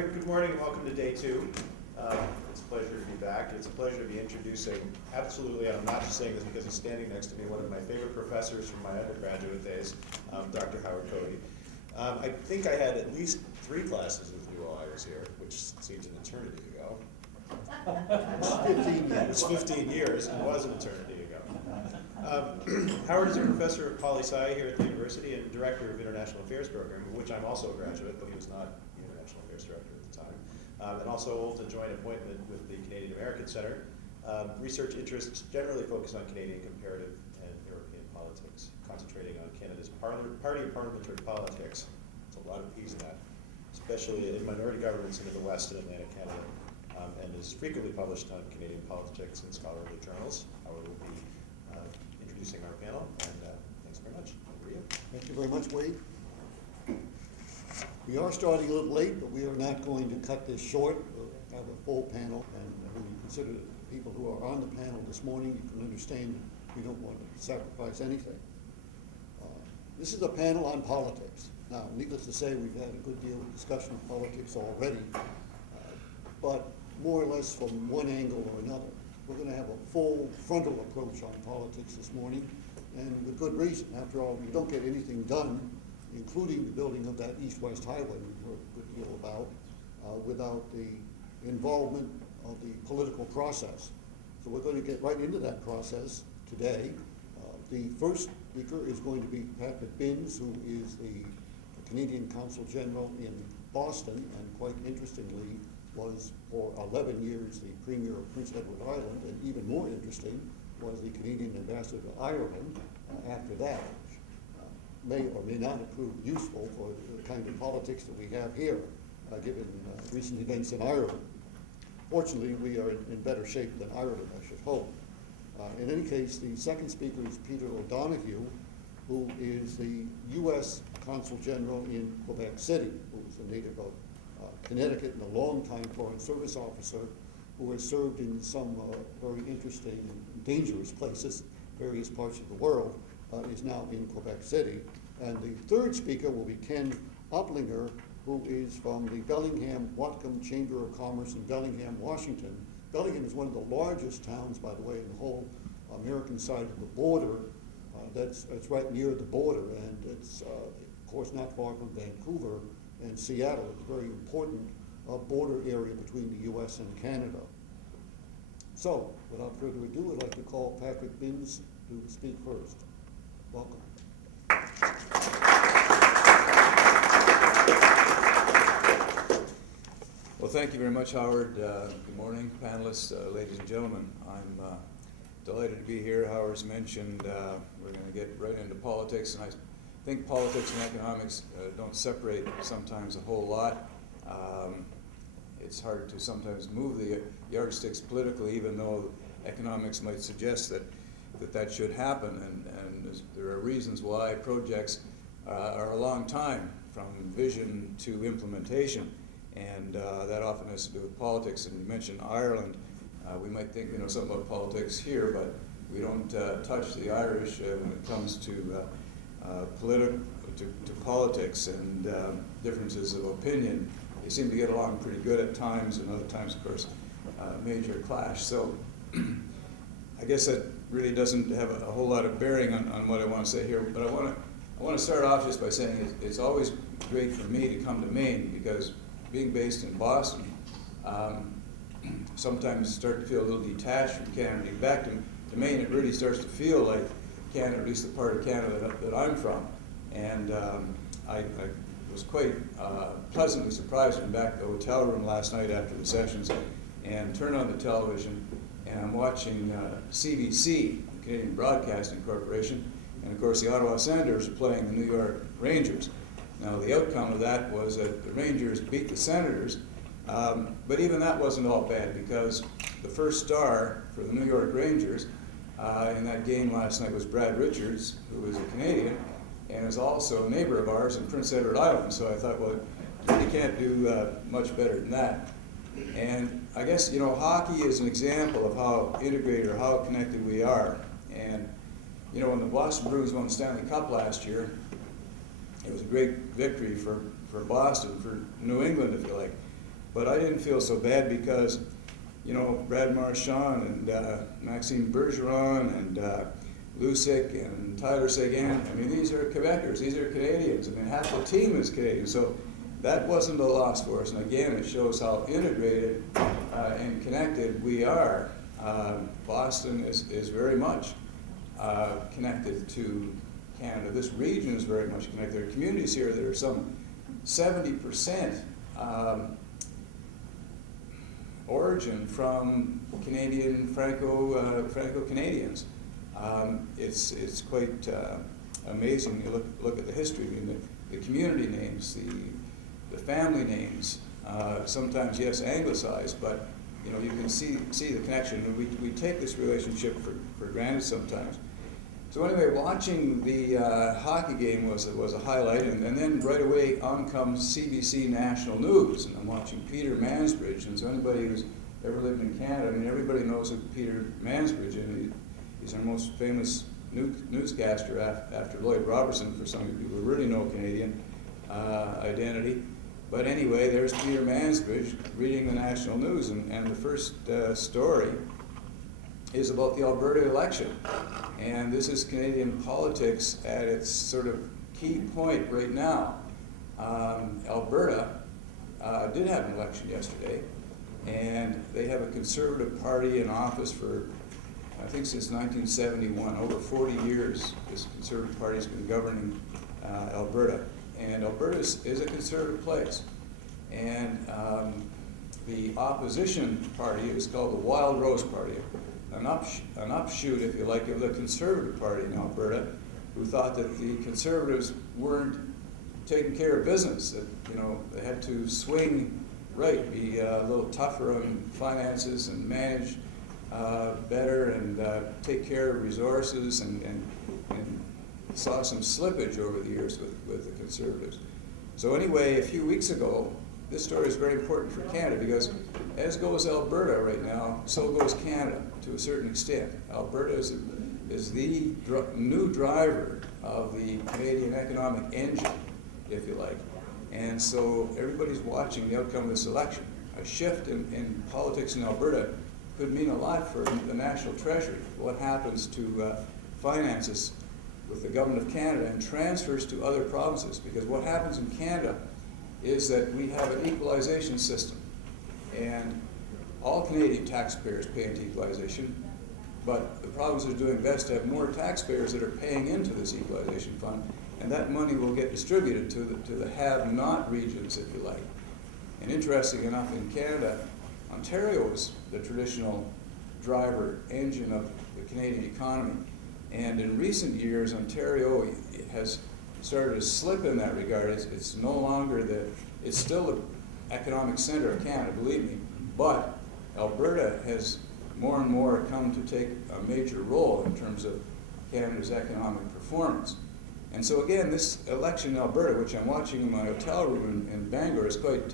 Good morning and welcome to day two. It's a pleasure to be back. It's a pleasure to be introducing, absolutely, and I'm not just saying this because he's standing next to me, one of my favorite professors from my undergraduate days, Dr. Howard Cody. I think I had at least 3 classes with you while I was here, which seems an eternity ago. It was 15 years, and it was an eternity ago. Howard is a professor of poli-sci here at the university and director of International Affairs Program, of which I'm also a graduate, but he was not the International Affairs Director at the time. And also holds a joint appointment with the Canadian American Center. Research interests generally focus on Canadian comparative and European politics, concentrating on Canada's party and parliamentary politics. There's a lot of P's in that, especially in minority governments and in the West and Atlantic Canada, and is frequently published on Canadian politics in scholarly journals. Howard will be introducing our panel, and thanks very much. Over to you. Thank you very much, Wade. We are starting a little late, but we are not going to cut this short. We'll have a full panel, and when you consider the people who are on the panel this morning, you can understand we don't want to sacrifice anything. This is a panel on politics. Now, needless to say, we've had a good deal of discussion of politics already, but more or less from one angle or another. We're going to have a full frontal approach on politics this morning, and with good reason. After all, we don't get anything done, including the building of that east-west highway we've heard a good deal about, without the involvement of the political process. So we're going to get right into that process today. The first speaker is going to be Patrick Binns, who is the Canadian Consul General in Boston, and quite interestingly was for 11 years the Premier of Prince Edward Island, and even more interesting was the Canadian Ambassador to Ireland after that, which may or may not have proved useful for the kind of politics that we have here, given recent events in Ireland. Fortunately, we are in better shape than Ireland, I should hope. In any case, the second speaker is Peter O'Donoghue, who is the U.S. Consul General in Quebec City, who is a native of Connecticut and a long-time Foreign Service officer who has served in some very interesting and dangerous places, various parts of the world, is now in Quebec City. And the third speaker will be Ken Uplinger, who is from the Bellingham-Whatcom Chamber of Commerce in Bellingham, Washington. Bellingham is one of the largest towns, by the way, in the whole American side of the border. That's right near the border, and it's, of course, not far from Vancouver and Seattle. It's a very important border area between the U.S. and Canada. So, without further ado, I'd like to call Patrick Binns to speak first. Welcome. Well, thank you very much, Howard. Good morning, panelists, ladies and gentlemen. I'm delighted to be here. Howard's mentioned we're going to get right into politics, and I think politics and economics don't separate sometimes a whole lot. It's hard to sometimes move the yardsticks politically, even though economics might suggest that should happen, and there are reasons why projects are a long time from vision to implementation, and that often has to do with politics. And you mentioned Ireland. We might think something about politics here, but we don't touch the Irish when it comes to politics and differences of opinion. They seem to get along pretty good at times, and other times, of course, major clash. So I guess that really doesn't have a whole lot of bearing on what I want to say here, but I want to start off just by saying it's always great for me to come to Maine, because being based in Boston, sometimes start to feel a little detached from Canada. Back to Maine, it really starts to feel like Canada, at least the part of Canada that I'm from. And I was quite pleasantly surprised when back at the hotel room last night after the sessions and turned on the television, and I'm watching CBC, the Canadian Broadcasting Corporation, and of course the Ottawa Senators are playing the New York Rangers. Now the outcome of that was that the Rangers beat the Senators, but even that wasn't all bad, because the first star for the New York Rangers in that game last night was Brad Richards, who is a Canadian, and is also a neighbor of ours in Prince Edward Island. So I thought, well, you can't do much better than that. And I guess, hockey is an example of how integrated or how connected we are. And, when the Boston Bruins won the Stanley Cup last year, it was a great victory for Boston, for New England, if you like. But I didn't feel so bad because, you know, Brad Marchand and Maxime Bergeron and Lusick and Tyler Seguin, I mean, these are Quebecers, these are Canadians. I mean, half the team is Canadian. So that wasn't a loss for us. And again, it shows how integrated and connected we are. Boston is very much connected to Canada. This region is very much connected. There are communities here that are some 70% origin from Canadian Franco-Canadians. It's quite amazing. You look at the history. I mean, the community names, the family names. Sometimes, yes, anglicized, but you know, you can see the connection. And we take this relationship for granted sometimes. So anyway, watching the hockey game was a highlight, and then right away on comes CBC National News, and I'm watching Peter Mansbridge. And so anybody who's ever lived in Canada, I mean, everybody knows who Peter Mansbridge is. He's our most famous newscaster after Lloyd Robertson, for some of you who really know Canadian identity. But anyway, there's Peter Mansbridge reading the national news, and the first story is about the Alberta election. And this is Canadian politics at its sort of key point right now. Alberta did have an election yesterday, and they have a Conservative Party in office for, I think, since 1971. Over 40 years, this Conservative Party has been governing Alberta. And Alberta is a conservative place. And the opposition party is called the Wild Rose Party, an offshoot, if you like, of the Conservative Party in Alberta, who thought that the Conservatives weren't taking care of business, that, you know, they had to swing right, be a little tougher on finances and manage better and take care of resources, and saw some slippage over the years with the Conservatives. So anyway, a few weeks ago, this story is very important for Canada because as goes Alberta right now, so goes Canada to a certain extent. Alberta is the new driver of the Canadian economic engine, if you like. And so everybody's watching the outcome of this election. A shift in politics in Alberta could mean a lot for the National Treasury. What happens to finances with the Government of Canada and transfers to other provinces, because what happens in Canada is that we have an equalization system, and all Canadian taxpayers pay into equalization, but the provinces are doing best to have more taxpayers that are paying into this equalization fund, and that money will get distributed to the have-not regions, if you like. And interesting enough, in Canada, Ontario is the traditional driver engine of the Canadian economy. And in recent years, Ontario has started to slip in that regard. It's no longer it's still the economic center of Canada, believe me, but Alberta has more and more come to take a major role in terms of Canada's economic performance. And so again, this election in Alberta, which I'm watching in my hotel room in Bangor, is quite,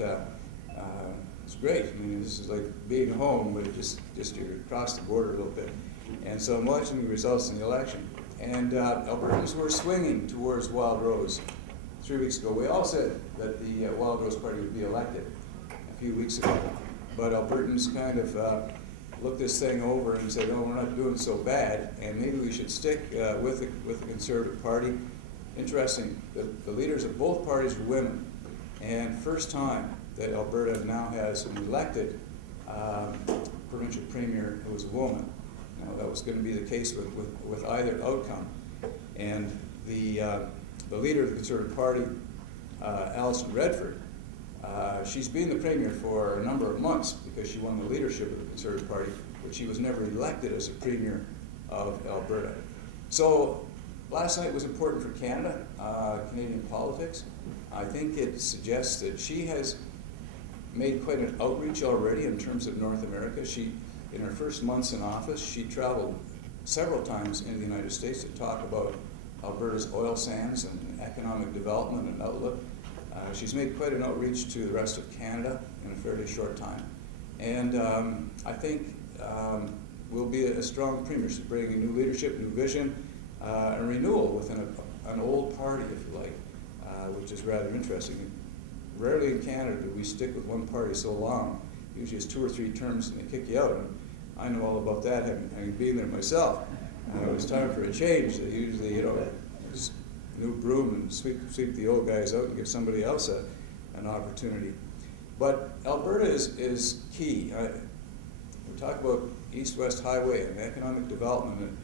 it's great. I mean, this is like being home, but just you're across the border a little bit. And so I'm watching the results in the election. And Albertans were swinging towards Wild Rose 3 weeks ago. We all said that the Wild Rose Party would be elected a few weeks ago. But Albertans kind of looked this thing over and said, oh, we're not doing so bad, and maybe we should stick with the Conservative Party. Interesting, the leaders of both parties are women. And first time that Alberta now has an elected provincial premier who is a woman. Now, that was going to be the case with either outcome. And the leader of the Conservative Party, Alison Redford, she's been the premier for a number of months because she won the leadership of the Conservative Party, but she was never elected as a premier of Alberta. So last night was important for Canada, Canadian politics. I think it suggests that she has made quite an outreach already in terms of North America. In her first months in office, she traveled several times into the United States to talk about Alberta's oil sands and economic development and outlook. She's made quite an outreach to the rest of Canada in a fairly short time. And I think will be a strong premier. She's bringing new leadership, new vision, and renewal within an old party, if you like, which is rather interesting. rarely in Canada do we stick with one party so long. Usually it's 2 or 3 terms and they kick you out. And I know all about that, having been there myself. When it was time for a change, they usually, just new broom and sweep the old guys out and give somebody else an opportunity. But Alberta is key. We talk about East-West Highway and economic development and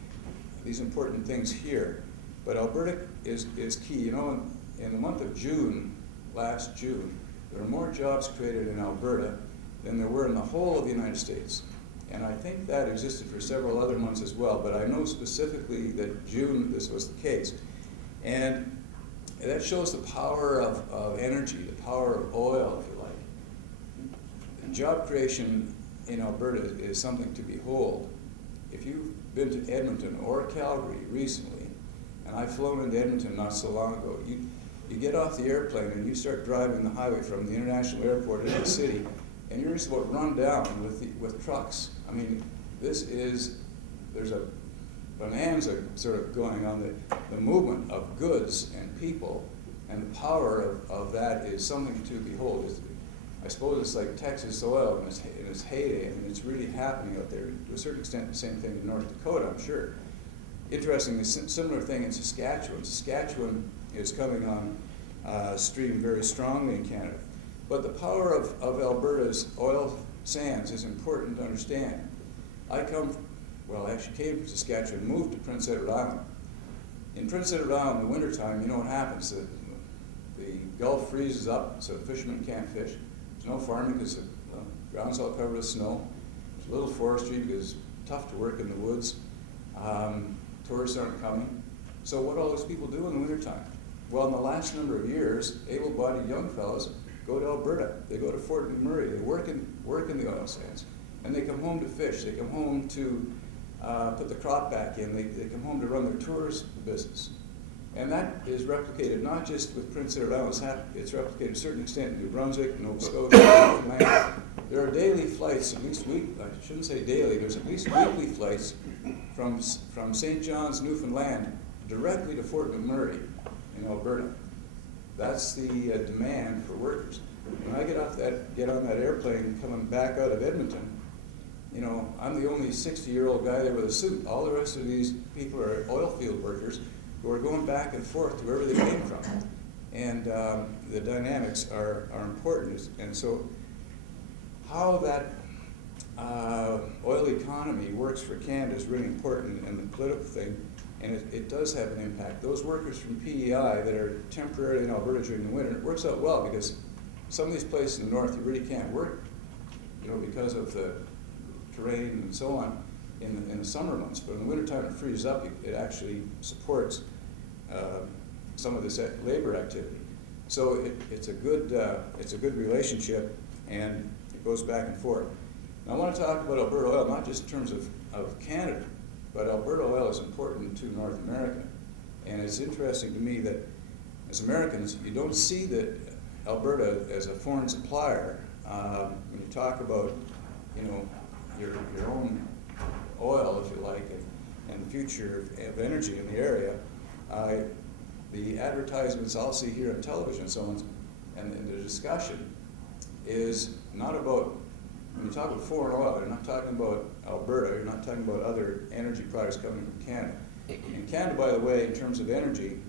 these important things here. But Alberta is key. In the month of June, last June, there were more jobs created in Alberta than there were in the whole of the United States. And I think that existed for several other months as well, but I know specifically that June this was the case. And that shows the power of energy, the power of oil, if you like. Job creation in Alberta is something to behold. If you've been to Edmonton or Calgary recently, and I've flown into Edmonton not so long ago, you get off the airplane and you start driving the highway from the international airport into the city, and you're just about run down with trucks. I mean, there's a bonanza sort of going on, the movement of goods and people, and the power of that is something to behold. I suppose it's like Texas oil in its heyday. I mean, it's really happening out there. To a certain extent, the same thing in North Dakota, I'm sure. Interestingly, similar thing in Saskatchewan. Saskatchewan is coming on stream very strongly in Canada. But the power of Alberta's oil sands is important to understand. I actually came from Saskatchewan, moved to Prince Edward Island. In Prince Edward Island, in the wintertime, you know what happens? The Gulf freezes up, so the fishermen can't fish. There's no farming because the ground's all covered with snow. There's a little forestry because it's tough to work in the woods. Tourists aren't coming. So what do all those people do in the wintertime? Well, in the last number of years, able-bodied young fellows go to Alberta. They go to Fort McMurray. They work in the oil sands. And they come home to fish. They come home to put the crop back in. They come home to run their tourist business. And that is replicated not just with Prince Edward Island, it's replicated to a certain extent in New Brunswick, Nova Scotia, Newfoundland. There are daily flights, at least I shouldn't say daily, there's at least weekly flights from St. John's, Newfoundland, directly to Fort McMurray in Alberta. That's the demand for workers. When I get on that airplane coming back out of Edmonton, I'm the only 60-year-old guy there with a suit. All the rest of these people are oil field workers who are going back and forth to wherever they came from. And the dynamics are important. And so how that oil economy works for Canada is really important, and the political thing, and it does have an impact. Those workers from PEI that are temporarily in Alberta during the winter, it works out well because some of these places in the north you really can't work, because of the terrain and so on in the summer months. But in the wintertime it freezes up, it actually supports some of this labor activity. So it's a good relationship, and it goes back and forth. Now I want to talk about Alberta oil, not just in terms of Canada, but Alberta oil is important to North America. And it's interesting to me that as Americans, you don't see that Alberta as a foreign supplier. When you talk about, your own oil, if you like, and the future of energy in the area, the advertisements I'll see here on television and so on, and the discussion is not about, when you talk about foreign oil, you're not talking about Alberta, you're not talking about other energy products coming from Canada. In Canada, by the way, in terms of energy,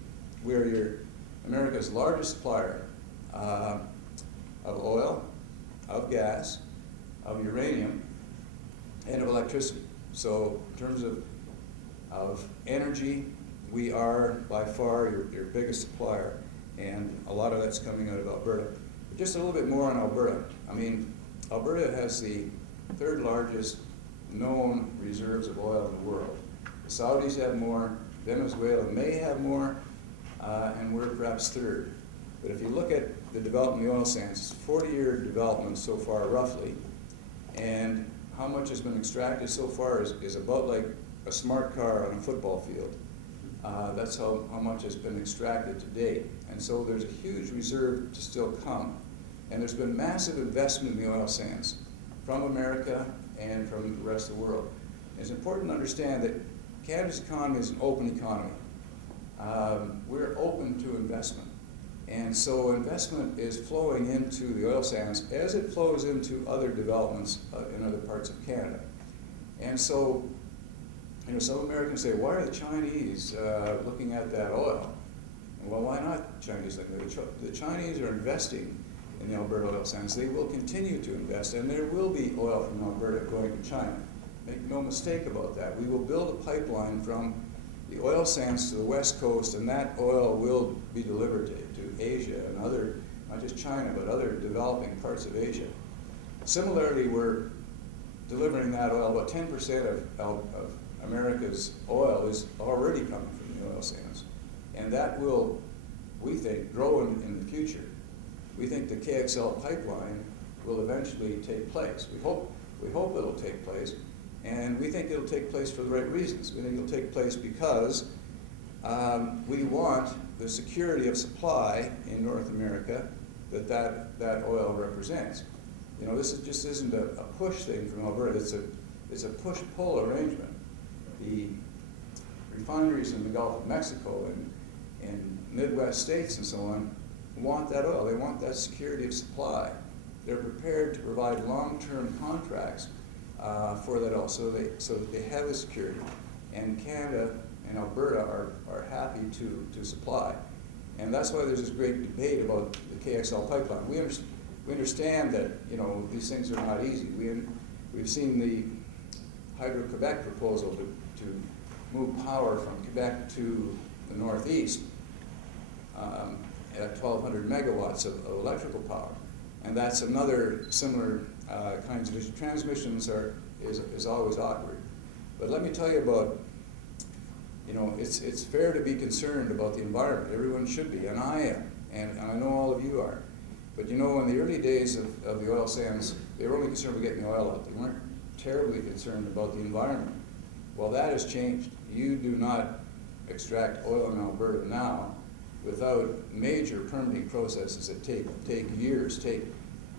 we're America's largest supplier of oil, of gas, of uranium, and of electricity. So in terms of energy, we are by far your biggest supplier, and a lot of that's coming out of Alberta. But just a little bit more on Alberta. I mean, Alberta has the third largest known reserves of oil in the world. The Saudis have more, Venezuela may have more, and we're perhaps third. But if you look at the development of the oil sands, it's a 40-year development so far, roughly, and how much has been extracted so far is about like a smart car on a football field. That's how much has been extracted to date. And so there's a huge reserve to still come. And there's been massive investment in the oil sands from America and from the rest of the world. It's important to understand that Canada's economy is an open economy. We're open to investment. And so investment is flowing into the oil sands as it flows into other developments in other parts of Canada. And so, you know, some Americans say, why are the Chinese looking at that oil? Well, why not the Chinese looking at it? The Chinese are investing in the Alberta oil sands. They will continue to invest, and there will be oil from Alberta going to China. Make no mistake about that. We will build a pipeline from the oil sands to the west coast, and that oil will be delivered to Asia and other, not just China, but other developing parts of Asia. Similarly, we're delivering that oil. About 10% of America's oil is already coming from the oil sands. And that will, we think, grow in the future. We think the KXL pipeline will eventually take place. We hope it'll take place, and we think it'll take place for the right reasons. We think it'll take place because we want the security of supply in North America that oil represents. You know, this just isn't a push thing from Alberta. It's a push-pull arrangement. The refineries in the Gulf of Mexico and Midwest states and so on want that oil. They want that security of supply. They're prepared to provide long-term contracts for that oil so that they have the security. And Canada and Alberta are happy to supply. And that's why there's this great debate about the KXL pipeline. We understand that, you know, these things are not easy. We've seen the Hydro-Quebec proposal to move power from Quebec to the northeast at 1,200 megawatts of electrical power. And that's another similar kinds of issue. Transmissions is always awkward. But let me tell you about, you know, it's fair to be concerned about the environment. Everyone should be, and I am, and I know all of you are. But you know, in the early days of the oil sands, they were only concerned with getting the oil out. They weren't terribly concerned about the environment. Well, that has changed. You do not extract oil in Alberta now without major permitting processes that take years, take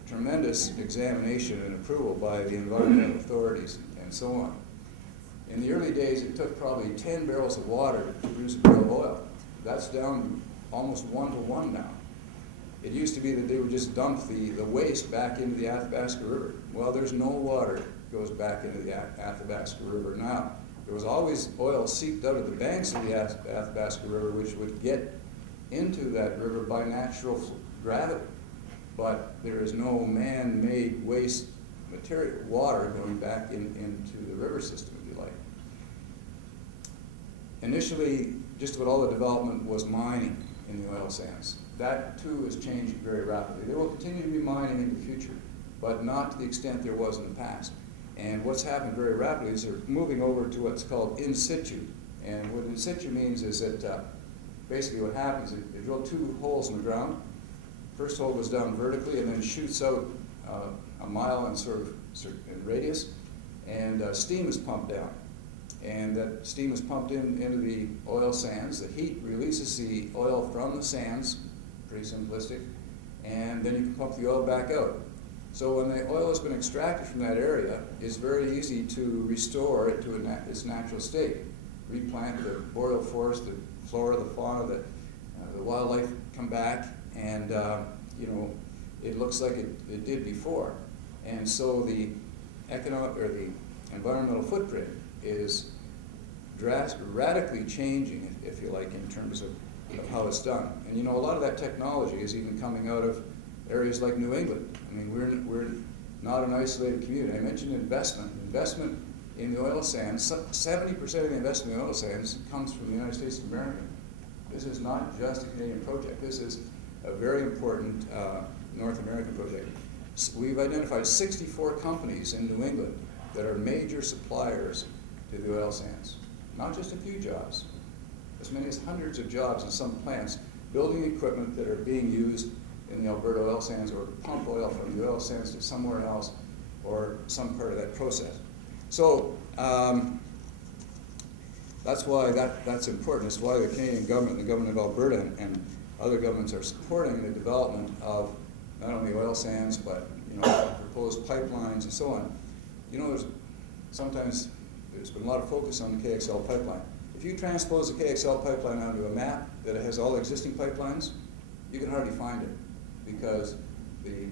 tremendous examination and approval by the environmental authorities and so on. In the early days, it took probably 10 barrels of water to produce a barrel of oil. That's down almost 1-to-1 now. It used to be that they would just dump the waste back into the Athabasca River. Well, there's no water that goes back into the Athabasca River now. There was always oil seeped out of the banks of the Athabasca River, which would get into that river by natural gravity. But there is no man-made waste material, water going back into the river system, if you like. Initially, just about all the development was mining in the oil sands. That too is changing very rapidly. There will continue to be mining in the future, but not to the extent there was in the past. And what's happened very rapidly is they're moving over to what's called in situ. And what in situ means is that basically what happens is they drill 2 holes in the ground. First hole goes down vertically and then shoots out a mile in in radius, and steam is pumped down. And that steam is pumped into the oil sands. The heat releases the oil from the sands, pretty simplistic, and then you can pump the oil back out. So when the oil has been extracted from that area, it's very easy to restore it to its natural state. Replant the boreal forest, the flora, the fauna, the wildlife come back, and you know, it looks like it did before. And so the economic or the environmental footprint is radically changing, if you like, in terms of how it's done. And you know, a lot of that technology is even coming out of areas like New England. I mean, we're not an isolated community. I mentioned investment. Investment in the oil sands, 70% of the investment in the oil sands comes from the United States of America. This is not just a Canadian project. This is a very important North American project. We've identified 64 companies in New England that are major suppliers to the oil sands. Not just a few jobs, as many as hundreds of jobs in some plants, building equipment that are being used in the Alberta oil sands, or pump oil from the oil sands to somewhere else, or some part of that process. So that's why that's important. It's why the Canadian government, the government of Alberta, and other governments are supporting the development of not only oil sands, but you know, proposed pipelines and so on. You know, there's been a lot of focus on the KXL pipeline. If you transpose the KXL pipeline onto a map that has all existing pipelines, you can hardly find it because the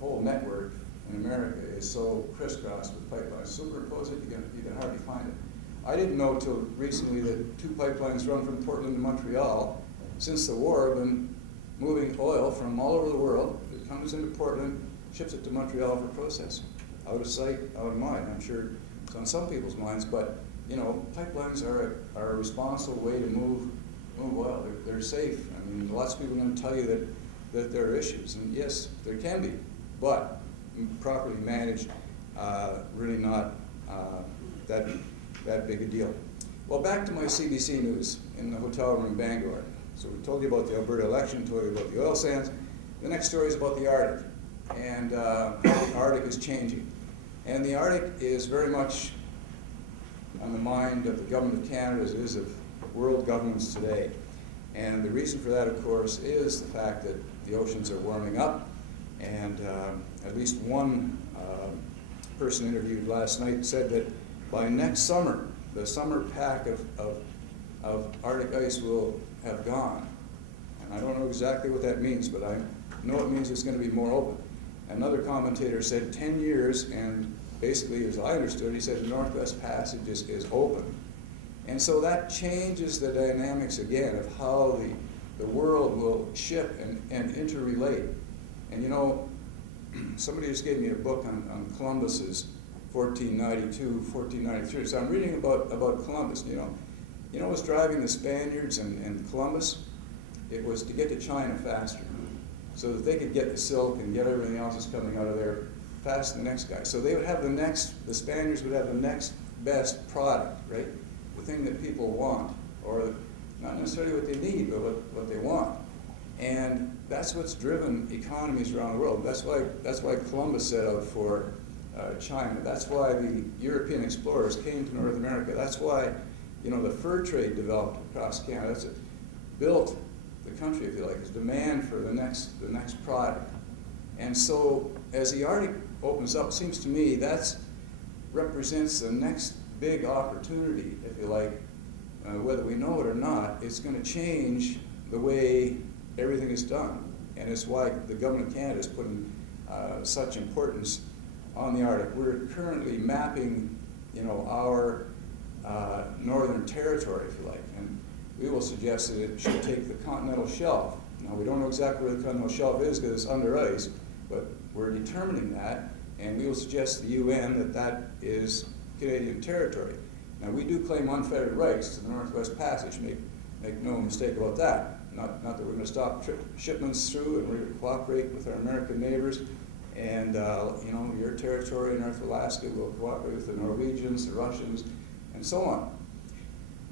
whole network in America is so crisscrossed with pipelines. Superimpose it, you can hardly find it. I didn't know till recently that 2 pipelines run from Portland to Montreal. Since the war, have been moving oil from all over the world. It comes into Portland, ships it to Montreal for processing. Out of sight, out of mind. I'm sure it's on some people's minds, but you know, pipelines are a responsible way to move oil. They're safe. I mean, lots of people are going to tell you that there are issues, and yes, there can be, but properly managed, really not that big a deal. Well, back to my CBC news in the hotel room in Bangor. So we told you about the Alberta election, told you about the oil sands. The next story is about the Arctic, and how the Arctic is changing. And the Arctic is very much on the mind of the government of Canada as it is of world governments today. And the reason for that, of course, is the fact that the oceans are warming up, and at least one person interviewed last night said that by next summer, the summer pack of Arctic ice will have gone. And I don't know exactly what that means, but I know it means it's going to be more open. Another commentator said 10 years, and basically, as I understood, he said the Northwest Passage is open. And so that changes the dynamics again of how the world will ship and interrelate. And you know, somebody just gave me a book on Columbus's 1492, 1493. So I'm reading about Columbus. You know what's driving the Spaniards and Columbus? It was to get to China faster, so that they could get the silk and get everything else that's coming out of there faster than the next guy. So they would have the Spaniards would have the next best product, right? The thing that people want, or not necessarily what they need, but what they want. And that's what's driven economies around the world. That's why Columbus set out for China. That's why the European explorers came to North America. That's why, you know, the fur trade developed across Canada. That's what built the country, if you like, is demand for the next product. And so as the Arctic opens up, it seems to me that represents the next big opportunity, if you like, whether we know it or not. It's going to change the way everything is done. And it's why the government of Canada is putting such importance on the Arctic. We're currently mapping, you know, our northern territory, if you like, and we will suggest that it should take the continental shelf. Now, we don't know exactly where the continental shelf is because it's under ice, but we're determining that, and we will suggest to the UN that is Canadian territory. Now, we do claim unfettered rights to the Northwest Passage. Make no mistake about that. Not that we're going to stop shipments through, and we're going to cooperate with our American neighbors. And you know, your territory in North Alaska will cooperate with the Norwegians, the Russians, and so on.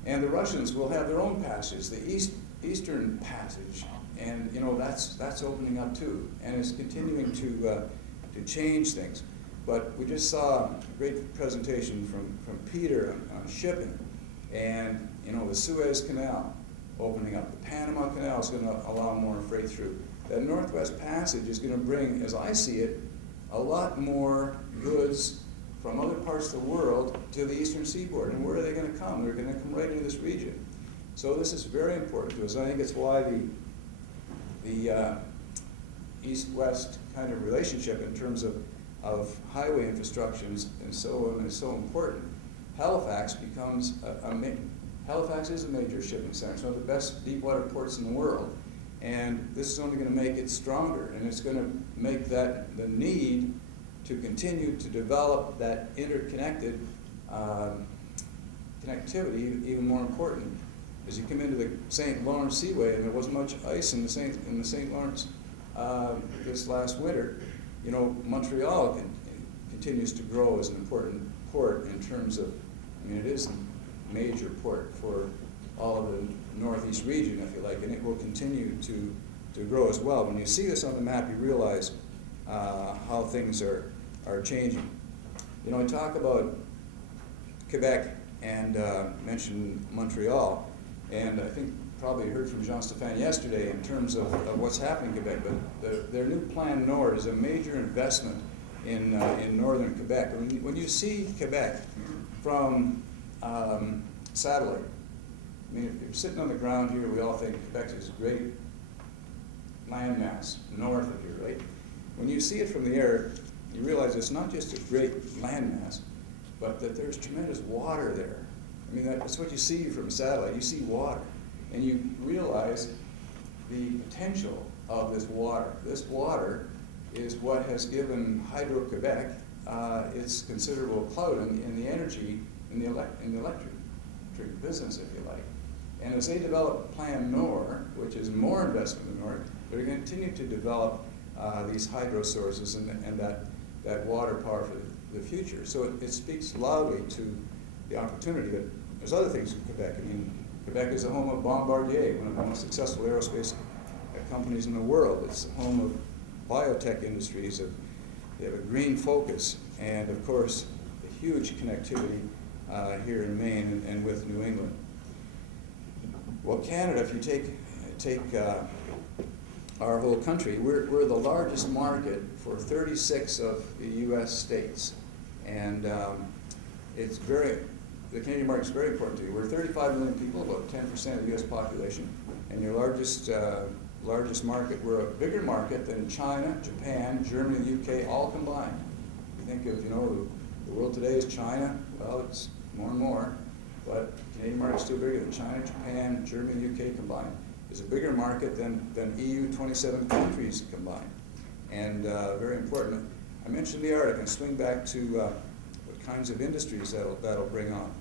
And the Russians will have their own passages, the Eastern Passage, and you know that's opening up too, and it's continuing to change things. But we just saw a great presentation from Peter on shipping, and you know, the Suez Canal opening up. The Panama Canal is going to allow more freight through. That Northwest Passage is going to bring, as I see it, a lot more goods from other parts of the world to the eastern seaboard. And where are they going to come? They're going to come right into this region. So this is very important to us. I think it's why the east-west kind of relationship in terms of highway infrastructure and so on is so important. Halifax becomes Halifax is a major shipping center. It's one of the best deep-water ports in the world. And this is only going to make it stronger, and it's going to make the need to continue to develop that interconnected connectivity even more important. As you come into the St. Lawrence Seaway, and there wasn't much ice in the St. Lawrence this last winter, you know, Montreal continues to grow as an important port in terms of, I mean, it is a major port for all of the northeast region, if you like, and it will continue to grow as well. When you see this on the map, you realize how things are changing. You know, I talk about Quebec and mentioned Montreal, and I think probably heard from Jean-Stéphane yesterday in terms of what's happening in Quebec, but their new Plan Nord is a major investment in northern Quebec. When you see Quebec from satellite, I mean, if you're sitting on the ground here, we all think Quebec is a great landmass north of here, right? When you see it from the air, you realize it's not just a great landmass, but that there's tremendous water there. I mean, that's what you see from a satellite. You see water, and you realize the potential of this water. This water is what has given Hydro-Quebec its considerable clout in the energy, in the electric business, if you like. And as they develop Plan NOR, which is more investment in North, they're going to continue to develop these hydro sources and that water power for the future. So it speaks loudly to the opportunity. But there's other things in Quebec. I mean, Quebec is the home of Bombardier, one of the most successful aerospace companies in the world. It's the home of biotech industries. They have a green focus, and of course, the huge connectivity here in Maine and with New England. Well, Canada, if you take our whole country, we're the largest market for 36 of the U.S. states, and the Canadian market is very important to you. We're 35 million people, about 10% of the U.S. population, and your largest market. We're a bigger market than China, Japan, Germany, the UK, all combined. You think of, the world today is China. Well, it's more and more, but the Canadian market is still bigger than China, Japan, Germany, the UK combined. It's a bigger market than EU 27 countries combined, and very important. I mentioned the Arctic, and swing back to what kinds of industries that'll bring on.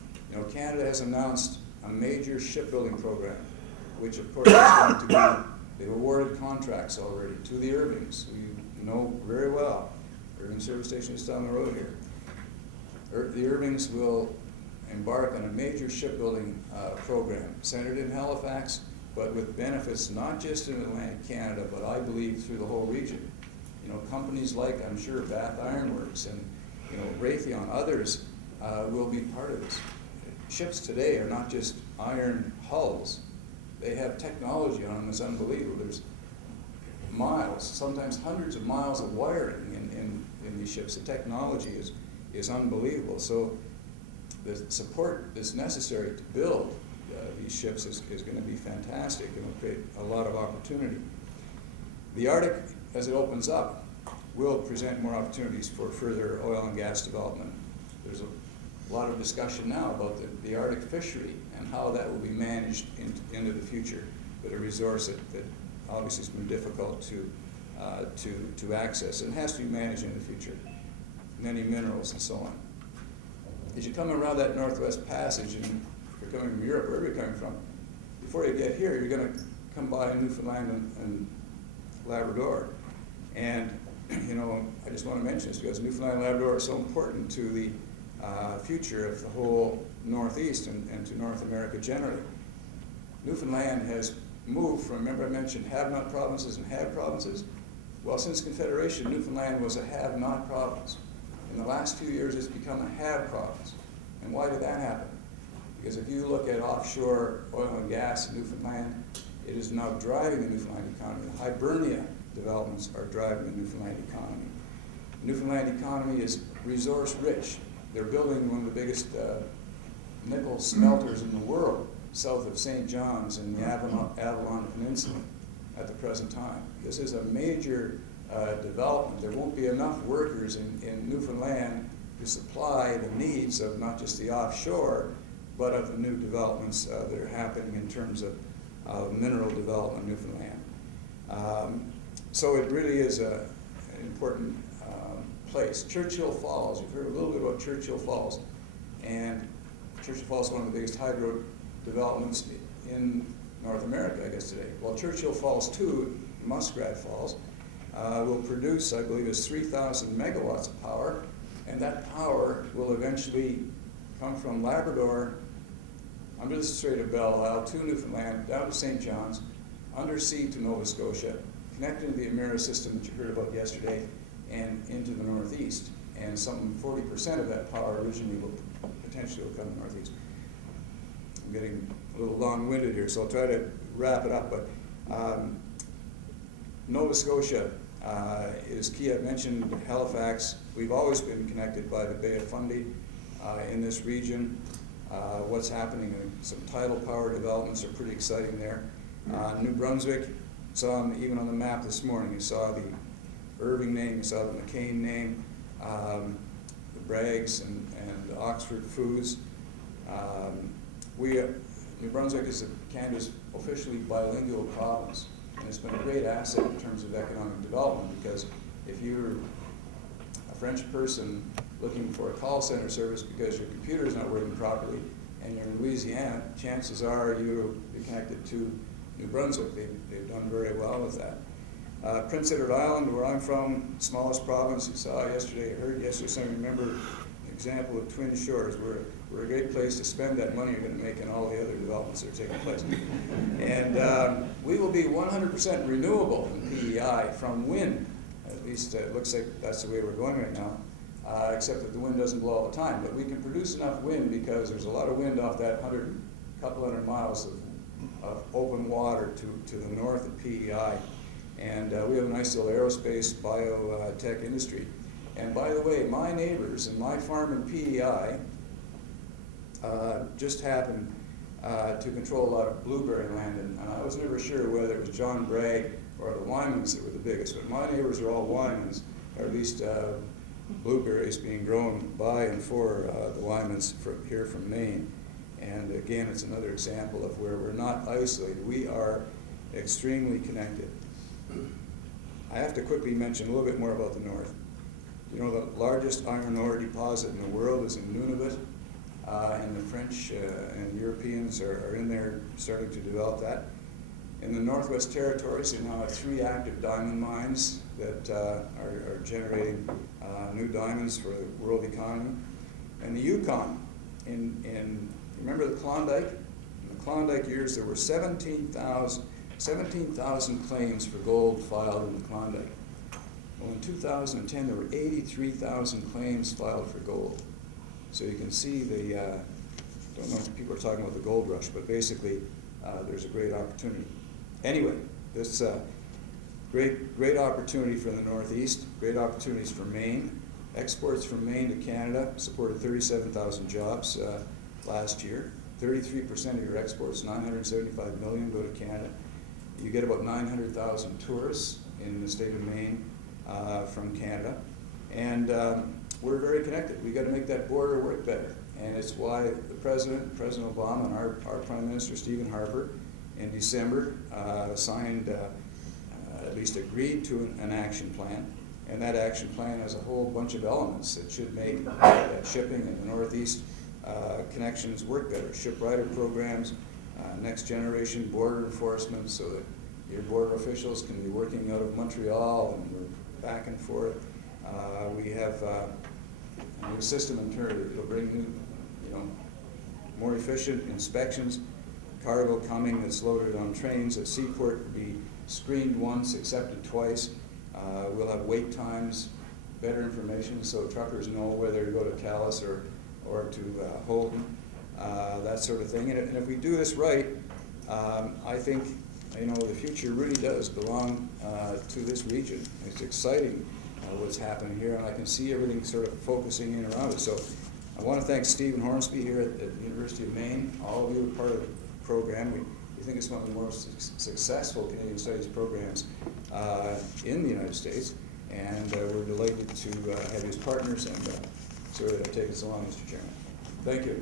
Canada has announced a major shipbuilding program, which of course is going to be, they've awarded contracts already to the Irvings, who you know very well. Irving Service Station is down the road here. The Irvings will embark on a major shipbuilding program centered in Halifax, but with benefits not just in Atlantic Canada, but I believe through the whole region. Companies like, I'm sure, Bath Iron Works and Raytheon, others will be part of this. Ships today are not just iron hulls. They have technology on them that's unbelievable. There's miles, sometimes hundreds of miles of wiring in these ships. The technology is unbelievable. So the support that's necessary to build these ships is going to be fantastic and will create a lot of opportunity. The Arctic, as it opens up, will present more opportunities for further oil and gas development. There's a lot of discussion now about the Arctic fishery and how that will be managed into the future, but a resource that obviously has been difficult to access and has to be managed in the future. Many minerals and so on. As you come around that Northwest Passage, and if you're coming from Europe, wherever you're coming from, before you get here, you're going to come by Newfoundland and Labrador. And I just want to mention this because Newfoundland and Labrador are so important to the future of the whole Northeast and to North America generally. Newfoundland has moved from, remember I mentioned have-not provinces and have provinces? Well, since Confederation, Newfoundland was a have-not province. In the last few years, it's become a have province. And why did that happen? Because if you look at offshore oil and gas in Newfoundland, it is now driving the Newfoundland economy. The Hibernia developments are driving the Newfoundland economy. The Newfoundland economy is resource rich. They're building one of the biggest nickel smelters in the world south of St. John's in the Avalon Peninsula at the present time. This is a major development. There won't be enough workers in Newfoundland to supply the needs of not just the offshore, but of the new developments that are happening in terms of mineral development in Newfoundland. So it really is an important place. Churchill Falls, you've heard a little bit about Churchill Falls. And Churchill Falls is one of the biggest hydro developments in North America, I guess, today. Well, Churchill Falls 2, Muskrat Falls, will produce, I believe, is 3,000 megawatts of power, and that power will eventually come from Labrador, under the Strait of Belle Isle, to Newfoundland, down to St. John's, undersea to Nova Scotia, connected to the Emera system that you heard about yesterday, and into the Northeast. And some 40% of that power originally will potentially come to the Northeast. I'm getting a little long-winded here, so I'll try to wrap it up. But Nova Scotia is key. I mentioned Halifax. We've always been connected by the Bay of Fundy in this region. What's happening, some tidal power developments are pretty exciting there. New Brunswick, saw them even on the map this morning. You saw the Irving name, you saw the McCain name, the Braggs and Oxford Foods. New Brunswick is Canada's officially bilingual province, and it's been a great asset in terms of economic development, because if you're a French person looking for a call center service because your computer is not working properly and you're in Louisiana, chances are you'll be connected to New Brunswick. They've done very well with that. Prince Edward Island, where I'm from, smallest province, you saw yesterday, heard yesterday, some remember an example of Twin Shores. We're a great place to spend that money you're going to make in all the other developments that are taking place. And we will be 100% renewable in PEI from wind. At least it looks like that's the way we're going right now, except that the wind doesn't blow all the time. But we can produce enough wind because there's a lot of wind off that couple hundred miles of open water to the north of PEI. And we have a nice little aerospace biotech industry. And by the way, my neighbors and my farm in PEI just happened to control a lot of blueberry land. And I was never sure whether it was John Bragg or the Wymans that were the biggest, but my neighbors are all Wymans, or at least blueberries being grown by and for the Wymans here from Maine. And again, it's another example of where we're not isolated. We are extremely connected. I have to quickly mention a little bit more about the north. You know, the largest iron ore deposit in the world is in Nunavut, and the French and Europeans are in there starting to develop that. In the Northwest Territories, you now have 3 active diamond mines that are generating new diamonds for the world economy. And the Yukon, remember the Klondike? In the Klondike years, there were 17,000 claims for gold filed in the Klondike. Well, in 2010, there were 83,000 claims filed for gold. So you can see I don't know if people are talking about the gold rush, but basically there's a great opportunity. Anyway, this great opportunity for the Northeast, great opportunities for Maine. Exports from Maine to Canada supported 37,000 jobs last year. 33% of your exports, 975 million, go to Canada. You get about 900,000 tourists in the state of Maine from Canada. And we're very connected. We've got to make that border work better. And it's why the President Obama, and our Prime Minister, Stephen Harper, in December signed, at least agreed to an action plan. And that action plan has a whole bunch of elements that should make shipping in the Northeast connections work better. Ship rider programs, next generation border enforcement so that your border officials can be working out of Montreal and we're back and forth. We have a new system in turn that will bring new, more efficient inspections. Cargo coming that's loaded on trains at Seaport will be screened once, accepted twice. We'll have wait times, better information so truckers know whether to go to Calais or to Holden, that sort of thing. And if we do this right, I think the future really does belong to this region. It's exciting what's happening here, and I can see everything sort of focusing in around it. So I want to thank Stephen Hornsby here at the University of Maine. All of you are part of the program. We think it's one of the most successful Canadian Studies programs in the United States, and we're delighted to have you as partners, and so take us along, Mr. Chairman. Thank you.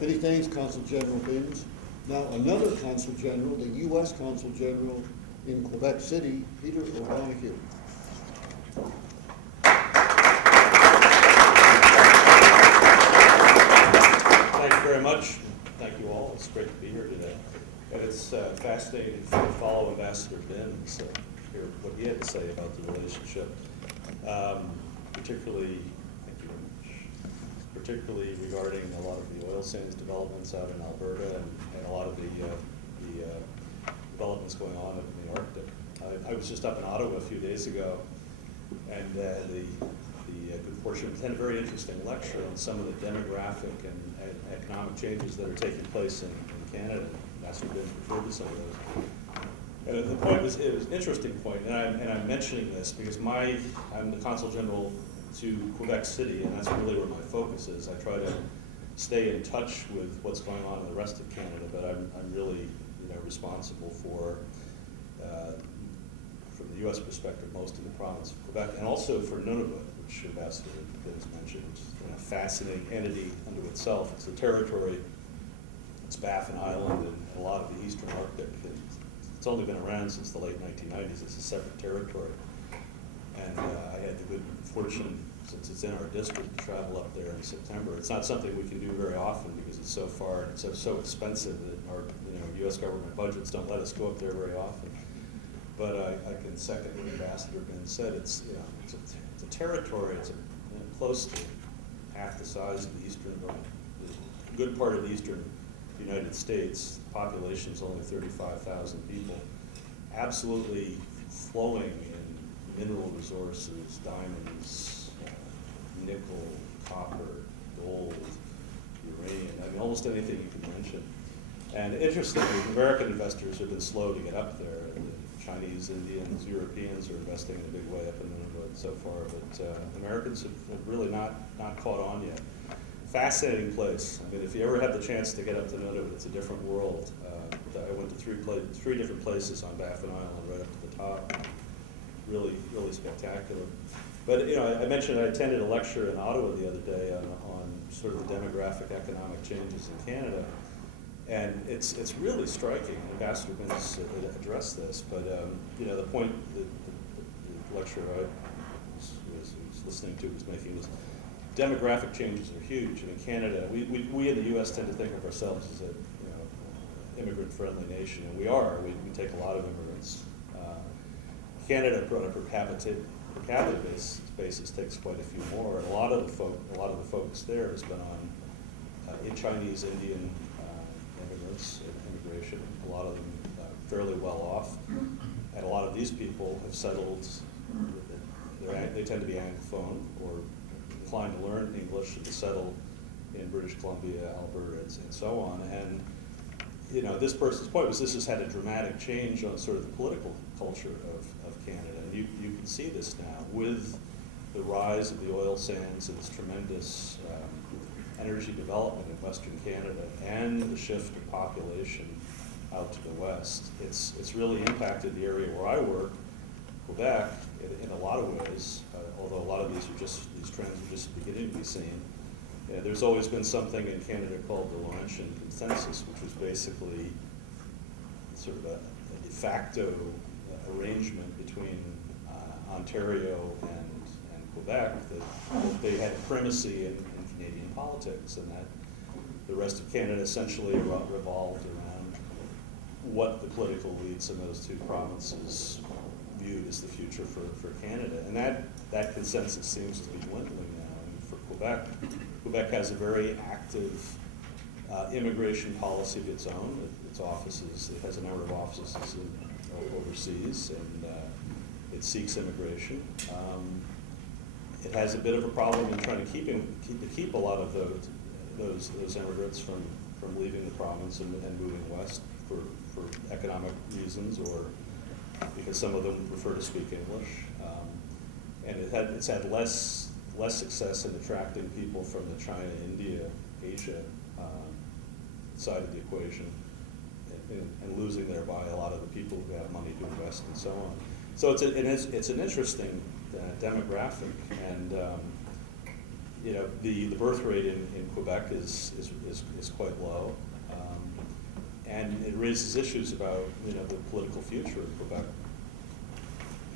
Many thanks, Consul General Binns. Now, another Consul General, the U.S. Consul General in Quebec City, Peter O'Donoghue. Thank you very much. Thank you all. It's great to be here today. And it's fascinating to follow Ambassador Binns, hear what he had to say about the relationship, particularly, thank you very much, particularly regarding a lot of the oil sands developments out in Alberta and a lot of the developments going on in the Arctic. I was just up in Ottawa a few days ago, and the good fortune of attending a very interesting lecture on some of the demographic and economic changes that are taking place in Canada. Ambassador Binns referred to some of those. And the point was, it was an interesting point, and I'm mentioning this because I'm the Consul General to Quebec City, and that's really where my focus is. I try to stay in touch with what's going on in the rest of Canada, but I'm really, responsible for, from the U.S. perspective, most of the province of Quebec, and also for Nunavut, which Ambassador has mentioned, which is a fascinating entity unto itself. It's a territory, it's Baffin Island and a lot of the eastern Arctic. It's only been around since the late 1990s. It's a separate territory. And I had the good fortune, since it's in our district, to travel up there in September. It's not something we can do very often because it's so far and it's so expensive that our U.S. government budgets don't let us go up there very often. But I can second what Ambassador Ben said. It's a territory. It's close to half the size of the eastern, the good part of the eastern United States. The population is only 35,000 people. Absolutely flowing in mineral resources, diamonds, nickel, copper, gold, uranium. I mean, almost anything you can mention. And interestingly, American investors have been slow to get up there. Chinese, Indians, Europeans are investing in a big way up in Nunavut so far, but Americans have really not caught on yet. Fascinating place. I mean, if you ever have the chance to get up to Nunavut, it's a different world. I went to three different places on Baffin Island, right up to the top. Really, really spectacular. But I mentioned I attended a lecture in Ottawa the other day on sort of the demographic economic changes in Canada. And it's really striking. Ambassador Vince addressed this, but the point the lecturer I was listening to was making was demographic changes are huge. I mean, Canada, we in the U.S. tend to think of ourselves as a immigrant-friendly nation, and we are. We take a lot of immigrants. Canada, on a per capita basis, takes quite a few more. And a lot of the focus there has been on in Chinese, Indian. Immigration, a lot of them fairly well off, and a lot of these people have settled. They tend to be Anglophone or inclined to learn English and to settle in British Columbia, Alberta, and so on. And this person's point was this has had a dramatic change on sort of the political culture of Canada, and you can see this now with the rise of the oil sands and this tremendous energy development in Western Canada and the shift of population out to the west. It's really impacted the area where I work, Quebec, in a lot of ways, although a lot of these trends are just beginning to be seen. There's always been something in Canada called the Laurentian Consensus, which was basically sort of a de facto arrangement between Ontario and Quebec that they had primacy in Canadian politics, and that the rest of Canada essentially revolved around what the political elites in those two provinces viewed as the future for Canada. And that consensus seems to be dwindling now. And for Quebec has a very active immigration policy of its own. It has a number of offices overseas, and it seeks immigration. It has a bit of a problem in trying to keep a lot of those immigrants from leaving the province and moving west for economic reasons or because some of them prefer to speak English. And it's had less success in attracting people from the China, India, Asia side of the equation, and losing thereby a lot of the people who have money to invest and so on. So it's an interesting demographic, and the birth rate in Quebec is quite low, and it raises issues about the political future of Quebec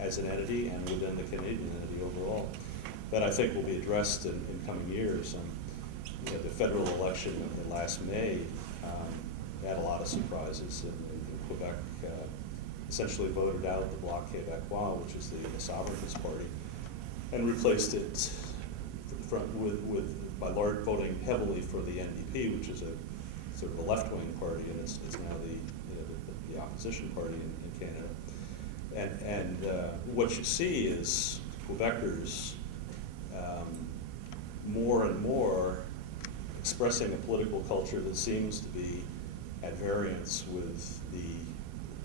as an entity and within the Canadian entity overall that I think will be addressed in coming years. The federal election last May had a lot of surprises, and Quebec essentially voted out the Bloc Québécois, which is the sovereignist party, and replaced it by voting heavily for the NDP, which is a sort of a left-wing party, and it's now the opposition party in Canada. And what you see is Quebecers more and more expressing a political culture that seems to be at variance with the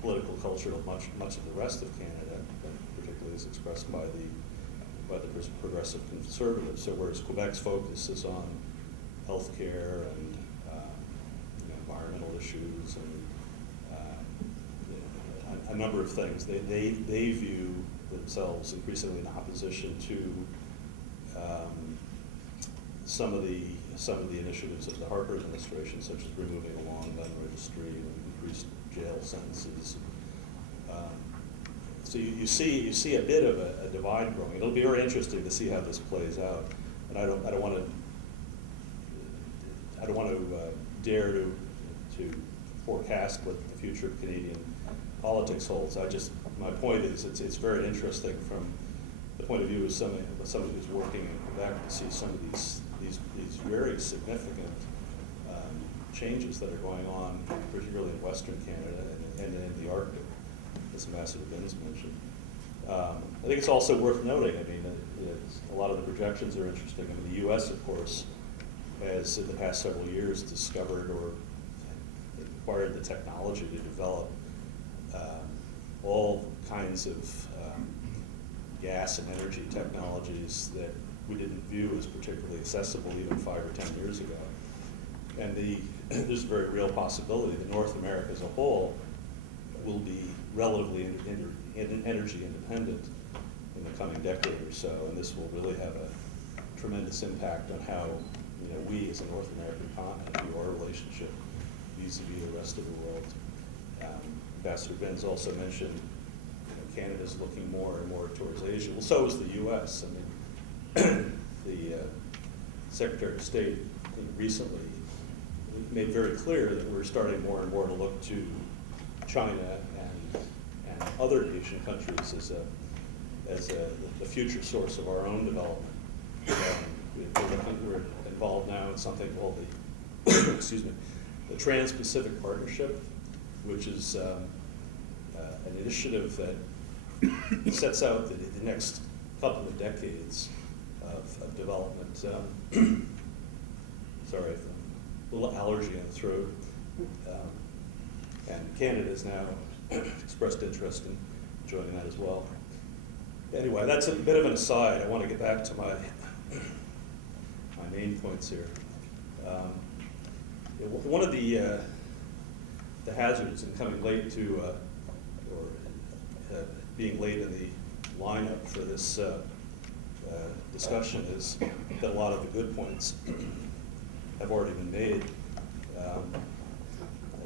political culture of much of the rest of Canada, particularly as expressed by the progressive conservatives. So whereas Quebec's focus is on healthcare and environmental issues and a number of things. They view themselves increasingly in opposition to some of the initiatives of the Harper administration, such as removing a long gun registry and increased jail sentences. So you see a bit of a divide growing. It'll be very interesting to see how this plays out, and I don't want to dare to forecast what the future of Canadian politics holds. My point is it's very interesting from the point of view of somebody who's working in Quebec to see some of these very significant changes that are going on, particularly in Western Canada and in the Arctic, as Ambassador Binns mentioned. I think it's also worth noting, a lot of the projections are interesting. The U.S., of course, has in the past several years discovered or acquired the technology to develop all kinds of gas and energy technologies that we didn't view as particularly accessible even 5 or 10 years ago. And there's a very real possibility that North America as a whole will be relatively energy independent in the coming decade or so, and this will really have a tremendous impact on how we as a North American continent view our relationship vis-a-vis the rest of the world. Ambassador Binns also mentioned Canada's looking more and more towards Asia. Well, so is the U.S. The Secretary of State recently made very clear that we're starting more and more to look to China and other Asian countries as a future source of our own development. We're involved now in something called the excuse me, the Trans-Pacific Partnership, which is an initiative that sets out the next couple of decades of development. Sorry, a little allergy in the throat. And Canada has now expressed interest in joining that as well. Anyway, that's a bit of an aside. I want to get back to my main points here. One of the hazards in coming late to, being late in the lineup for this discussion is that a lot of the good points have already been made.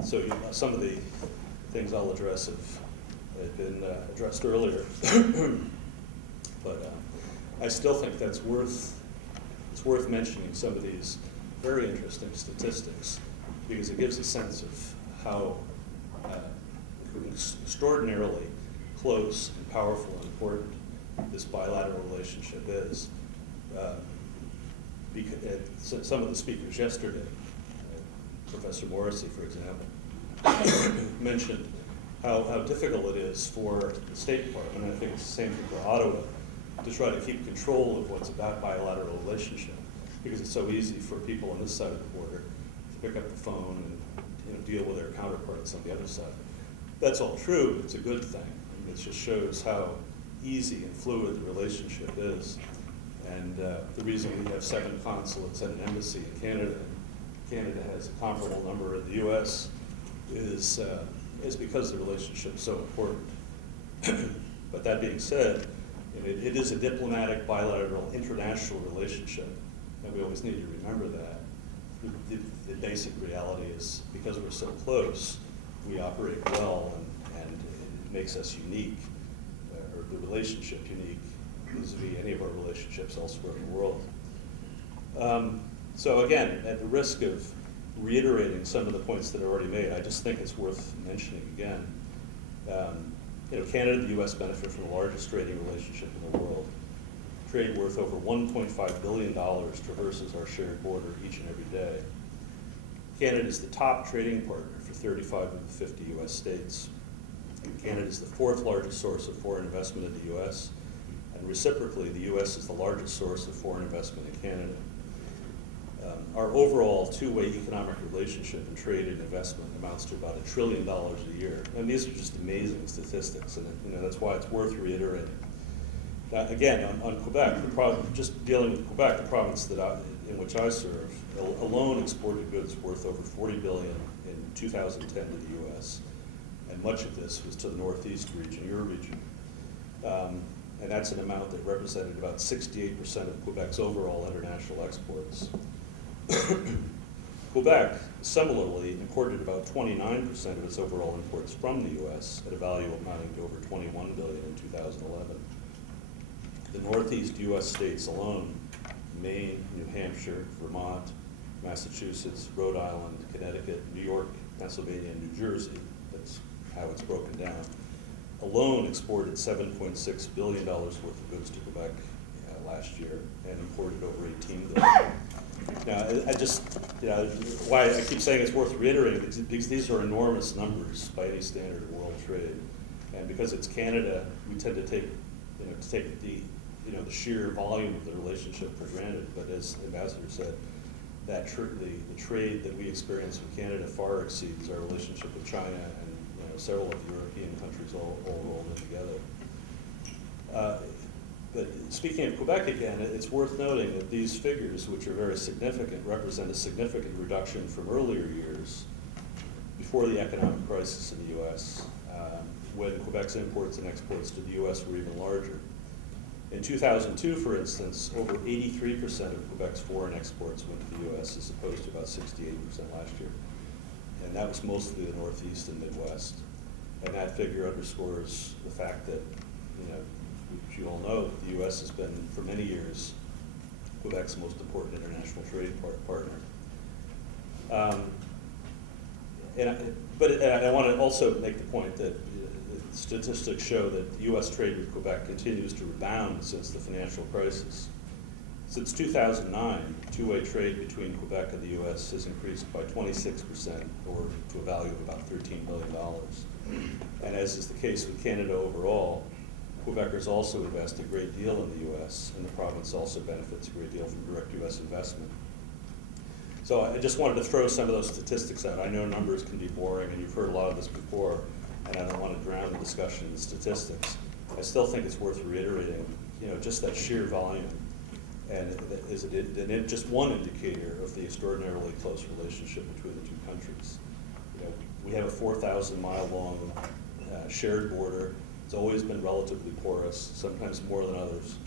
So some of the things I'll address have been addressed earlier, but I still think it's worth mentioning some of these very interesting statistics because it gives a sense of how extraordinarily close and powerful and important this bilateral relationship is. Because some of the speakers yesterday, Professor Morrissey, for example, mentioned how difficult it is for the State Department, and I think it's the same thing for Ottawa, to try to keep control of what's about bilateral relationship, because it's so easy for people on this side of the border to pick up the phone and deal with their counterparts on the other side. That's all true. It's a good thing. It just shows how easy and fluid the relationship is. And the reason we have 7 consulates and an embassy in Canada, and Canada has a comparable number in the U.S., is because the relationship is so important. But that being said, it is a diplomatic, bilateral, international relationship, and we always need to remember that. The basic reality is because we're so close, we operate well, and it makes us unique, or the relationship unique vis-a-vis any of our relationships elsewhere in the world. So again, at the risk of reiterating some of the points that are already made, I just think it's worth mentioning again. Canada and the U.S. benefit from the largest trading relationship in the world. Trade worth over $1.5 billion traverses our shared border each and every day. Canada is the top trading partner for 35 of the 50 U.S. states. Canada is the 4th largest source of foreign investment in the U.S., and reciprocally, the U.S. is the largest source of foreign investment in Canada. Our overall two-way economic relationship in trade and investment amounts to about $1 trillion a year. And these are just amazing statistics, and that's why it's worth reiterating. Now, again, on Quebec, just dealing with Quebec, the province that in which I serve, alone exported goods worth over $40 billion in 2010 to the U.S., and much of this was to the Northeast region, your region. And that's an amount that represented about 68% of Quebec's overall international exports. Quebec, similarly, imported about 29% of its overall imports from the U.S. at a value amounting to over $21 billion in 2011. The Northeast U.S. states alone, Maine, New Hampshire, Vermont, Massachusetts, Rhode Island, Connecticut, New York, Pennsylvania, and New Jersey, that's how it's broken down, alone exported $7.6 billion worth of goods to Quebec last year and imported over $18 billion. Now, I just, why I keep saying it's worth reiterating, because these are enormous numbers by any standard of world trade. And because it's Canada, we tend to take, the sheer volume of the relationship for granted. But as the Ambassador said, that the trade that we experience with Canada far exceeds our relationship with China and several of the European countries all rolled in together. But speaking of Quebec again, it's worth noting that these figures, which are very significant, represent a significant reduction from earlier years before the economic crisis in the U.S., when Quebec's imports and exports to the U.S. were even larger. In 2002, for instance, over 83% of Quebec's foreign exports went to the U.S. as opposed to about 68% last year. And that was mostly the Northeast and Midwest. And that figure underscores the fact that, which you all know, the U.S. has been, for many years, Quebec's most important international trade partner. But I want to also make the point that statistics show that U.S. trade with Quebec continues to rebound since the financial crisis. Since 2009, two-way trade between Quebec and the U.S. has increased by 26%, or to a value of about $13 billion. And as is the case with Canada overall, Quebecers also invest a great deal in the U.S., and the province also benefits a great deal from direct U.S. investment. So I just wanted to throw some of those statistics out. I know numbers can be boring, and you've heard a lot of this before, and I don't want to drown the discussion in statistics. I still think it's worth reiterating, just that sheer volume, and is it just one indicator of the extraordinarily close relationship between the two countries. We have a 4,000-mile long shared border. It's always been relatively porous, sometimes more than others.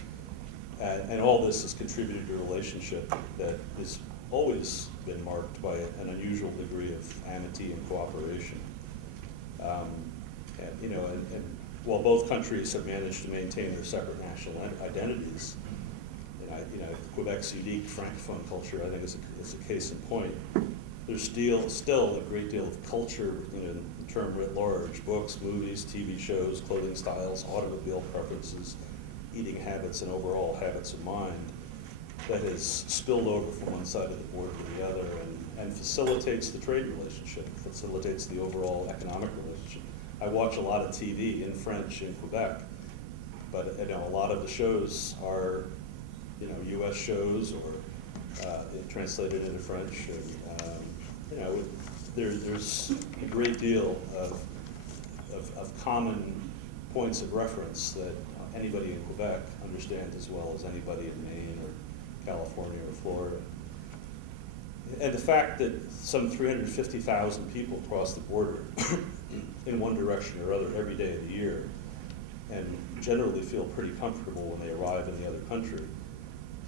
And all this has contributed to a relationship that has always been marked by an unusual degree of amity and cooperation. And while both countries have managed to maintain their separate national identities, Quebec's unique francophone culture, I think, is a case in point. There's still a great deal of culture, in the term writ large: books, movies, TV shows, clothing styles, automobile preferences, eating habits, and overall habits of mind that has spilled over from one side of the border to the other and facilitates the trade relationship, facilitates the overall economic relationship. I watch a lot of TV in French in Quebec, but a lot of the shows are U.S. shows or translated into French. And, there's a great deal of common points of reference that anybody in Quebec understands as well as anybody in Maine or California or Florida. And the fact that some 350,000 people cross the border in one direction or other every day of the year and generally feel pretty comfortable when they arrive in the other country,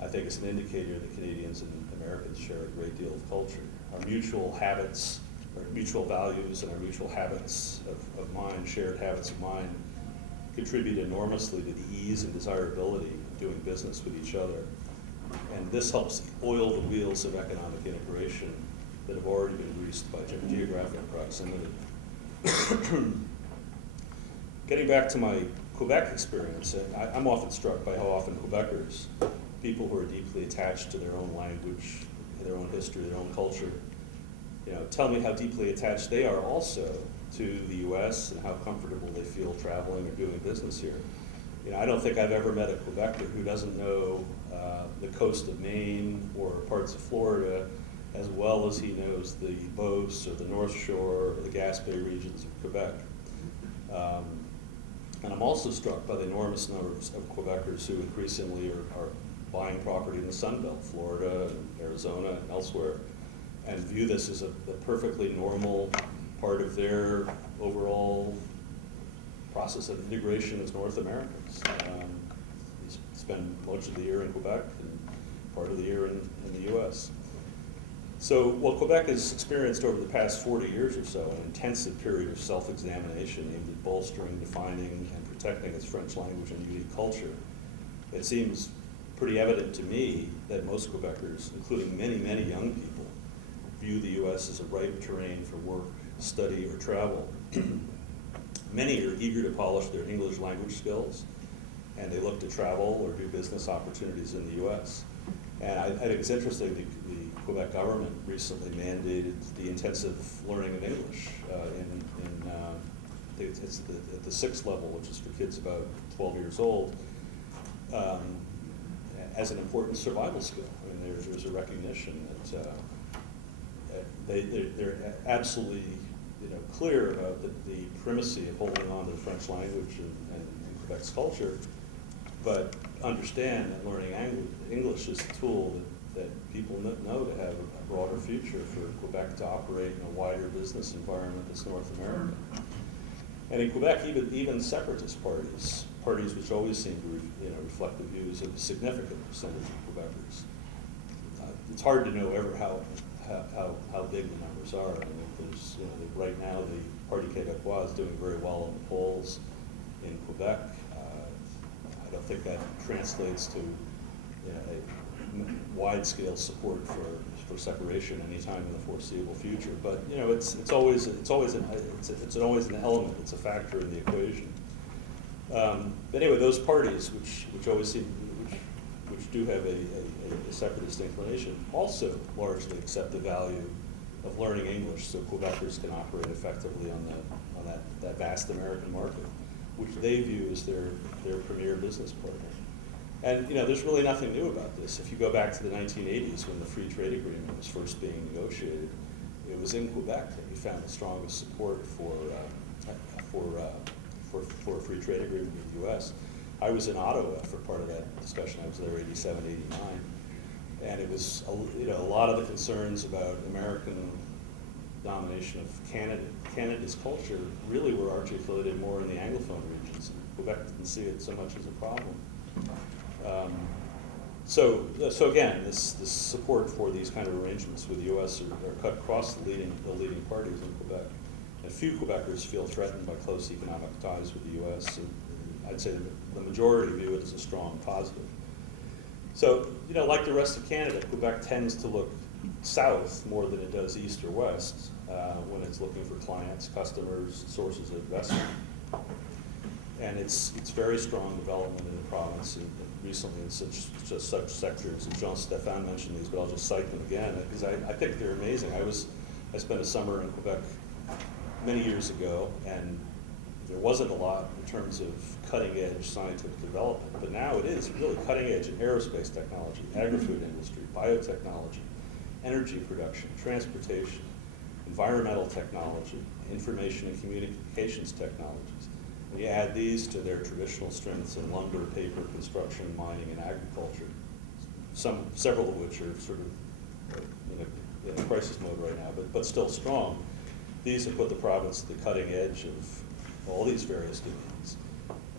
I think it's an indicator that Canadians and Americans share a great deal of culture. Our mutual habits, our mutual values, and our mutual habits of mind, shared habits of mind, contribute enormously to the ease and desirability of doing business with each other. And this helps oil the wheels of economic integration that have already been greased by geographic proximity. Getting back to my Quebec experience, I'm often struck by how often Quebecers, people who are deeply attached to their own language, their own history, their own culture, tell me how deeply attached they are also to the U.S. and how comfortable they feel traveling or doing business here. I don't think I've ever met a Quebecer who doesn't know the coast of Maine or parts of Florida as well as he knows the Beauce or the North Shore or the Gaspé regions of Quebec. And I'm also struck by the enormous numbers of Quebecers who increasingly are buying property in the Sun Belt, Florida, and Arizona, and elsewhere, and view this as a perfectly normal part of their overall process of integration as North Americans. We spend much of the year in Quebec and part of the year in the US. So, well, Quebec has experienced over the past 40 years or so an intensive period of self-examination aimed at bolstering, defining, and protecting its French language and unique culture. It seems pretty evident to me that most Quebecers, including many, many young people, view the US as a ripe terrain for work, study, or travel. Many are eager to polish their English language skills, and they look to travel or do business opportunities in the US. And I think it's interesting, the Quebec government recently mandated the intensive learning of English it's at the 6th level, which is for kids about 12 years old, as an important survival skill. I mean, there's a recognition that they're absolutely clear about the primacy of holding on to the French language and Quebec's culture, but understand that learning English is a tool that people know to have a broader future for Quebec to operate in a wider business environment that's North American. And in Quebec, even separatist parties which always seem to reflect the views of a significant percentage of Quebecers. It's hard to know ever how big the numbers are. I mean, there's right now the Parti Québécois is doing very well in the polls in Quebec. I don't think that translates to a wide-scale support for separation anytime in the foreseeable future. But it's always an element. It's a factor in the equation. But anyway, those parties which always seem which do have a separatist inclination also largely accept the value of learning English so Quebecers can operate effectively on that vast American market, which they view as their premier business partner. And there's really nothing new about this. If you go back to the 1980s when the free trade agreement was first being negotiated, it was in Quebec that we found the strongest support for a free trade agreement with the U.S. I was in Ottawa for part of that discussion. I was there 87, 89. And it was, a lot of the concerns about American domination of Canada's culture really were articulated more in the Anglophone regions. Quebec didn't see it so much as a problem. So again, this support for these kind of arrangements with the U.S. are cut across the leading parties in Quebec. And few Quebecers feel threatened by close economic ties with the U.S. And I'd say the majority view it as a strong positive. So, like the rest of Canada, Quebec tends to look south more than it does east or west when it's looking for clients, customers, sources of investment. And it's very strong development in the province recently in such sectors. And Jean-Stéphane mentioned these, but I'll just cite them again because I think they're amazing. I spent a summer in Quebec many years ago, and there wasn't a lot in terms of cutting-edge scientific development, but now it is really cutting-edge in aerospace technology, agri-food industry, biotechnology, energy production, transportation, environmental technology, information and communications technologies. And you add these to their traditional strengths in lumber, paper, construction, mining, and agriculture, several of which are sort of in a crisis mode right now, but still strong. These have put the province at the cutting edge of all these various domains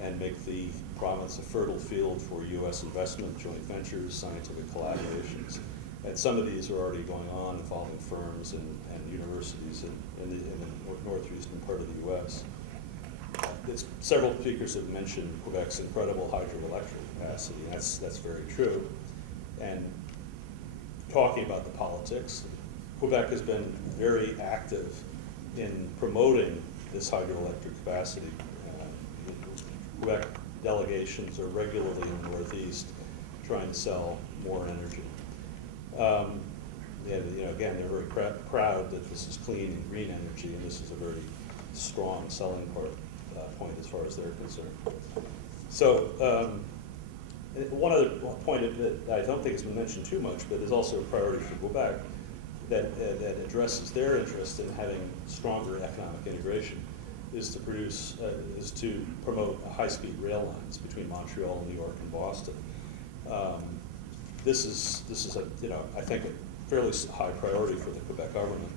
and make the province a fertile field for U.S. investment, joint ventures, scientific collaborations. And some of these are already going on involving firms and universities in the northeastern part of the U.S. Several speakers have mentioned Quebec's incredible hydroelectric capacity. That's very true. And talking about the politics, Quebec has been very active in promoting this hydroelectric capacity. Quebec delegations are regularly in the Northeast trying to sell more energy. Again, they're very proud that this is clean and green energy, and this is a very strong selling point as far as they're concerned. So one other point that I don't think has been mentioned too much, but is also a priority for Quebec, that addresses their interest in having stronger economic integration, is to promote high-speed rail lines between Montreal, New York, and Boston. this is a, I think a fairly high priority for the Quebec government.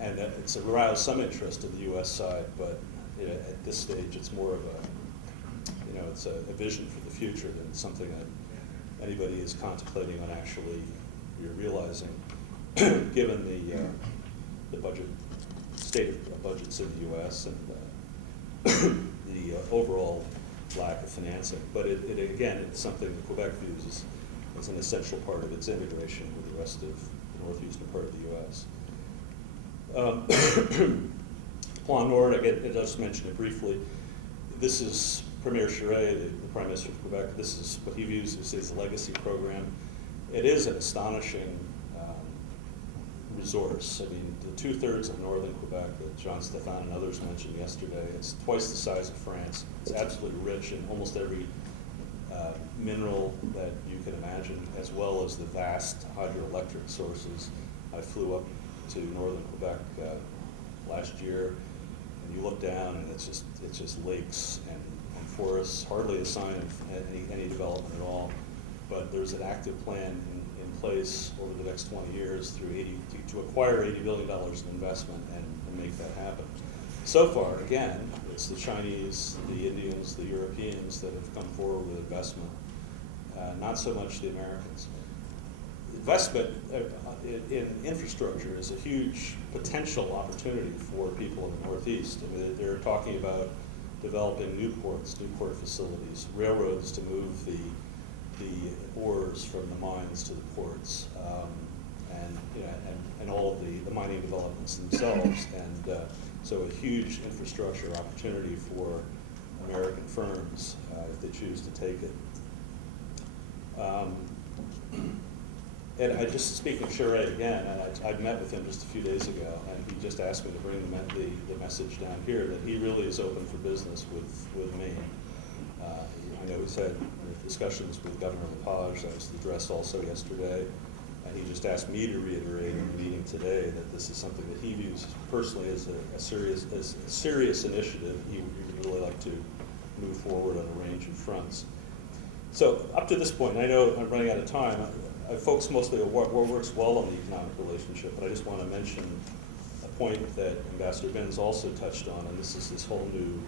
And it's aroused some interest in the U.S. side, but at this stage, it's more of a, it's a vision for the future than something that anybody is contemplating on actually realizing, given the budget, state of budgets in the U.S. and the overall lack of financing. But again, it's something that Quebec views as an essential part of its integration with the rest of the northeastern part of the U.S. Plan Nord, I just mentioned it briefly. This is Premier Charest, the Prime Minister of Quebec. This is what he views as his legacy program. It is an astonishing resource. I mean, the 2/3 of northern Quebec that Jean Stéphane and others mentioned yesterday, it's twice the size of France. It's absolutely rich in almost every mineral that you can imagine, as well as the vast hydroelectric sources. I flew up to northern Quebec last year, and you look down, and it's just lakes and forests. Hardly a sign of any development at all. But there's an active plan in place over the next 20 years to acquire $80 billion in investment and make that happen. So far, again, it's the Chinese, the Indians, the Europeans that have come forward with investment, not so much the Americans. Investment in infrastructure is a huge potential opportunity for people in the Northeast. I mean, they're talking about developing new ports, new port facilities, railroads to move the ores from the mines to the ports, and all of the mining developments themselves, and so a huge infrastructure opportunity for American firms if they choose to take it. And I just, speaking of Charest again, and I met with him just a few days ago, and he just asked me to bring the message down here that he really is open for business with Maine. I know he's had discussions with Governor Lepage. That was addressed also yesterday, and he just asked me to reiterate in the meeting today that this is something that he views personally as a serious initiative. He would really like to move forward on a range of fronts. So up to this point, and I know I'm running out of time, I focus mostly on what works well on the economic relationship, but I just want to mention a point that Ambassador Binns also touched on, and this is this whole new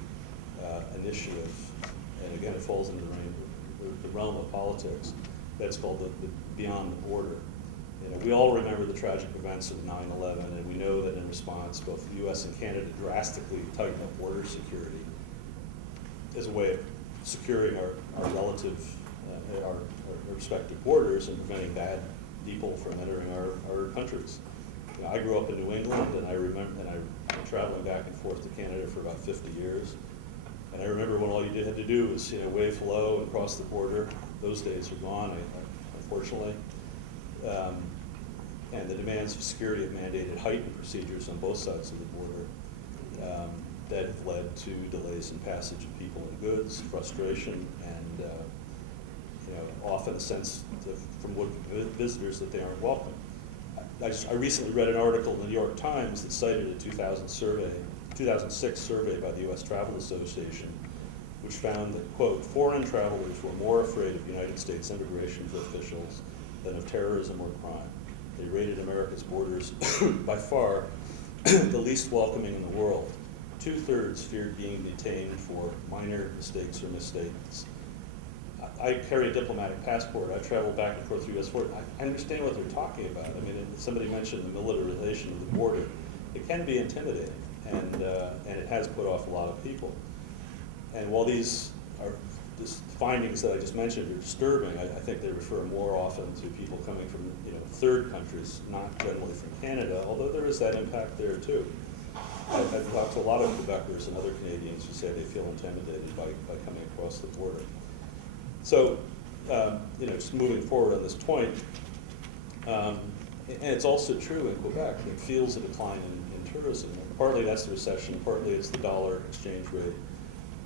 initiative, and again, it falls into the realm of politics, that's called the Beyond the Border. We all remember the tragic events of 9/11, and we know that in response, both the U.S. and Canada drastically tightened up border security as a way of securing our relative, our respective borders and preventing bad people from entering our countries. I grew up in New England, and I remember, and I've been traveling back and forth to Canada for about 50 years. And I remember when all you had to do was wave hello and cross the border. Those days are gone, unfortunately. And the demands for security have mandated heightened procedures on both sides of the border that have led to delays in passage of people and goods, frustration, and often a sense from visitors that they aren't welcome. I recently read an article in the New York Times that cited a 2006 survey by the U.S. Travel Association, which found that, quote, foreign travelers were more afraid of United States immigration officials than of terrorism or crime. They rated America's borders by far the least welcoming in the world. 2/3 feared being detained for minor mistakes or misstatements. I carry a diplomatic passport. I've traveled back and forth through U.S. border. I understand what they're talking about. I mean, somebody mentioned the militarization of the border. It can be intimidating, and it has put off a lot of people. And while these findings that I just mentioned are disturbing, I think they refer more often to people coming from third countries, not generally from Canada, although there is that impact there too. I've talked to a lot of Quebecers and other Canadians who say they feel intimidated by coming across the border. So, just moving forward on this point, and it's also true in Quebec, it feels a decline in tourism. Partly that's the recession, partly it's the dollar exchange rate,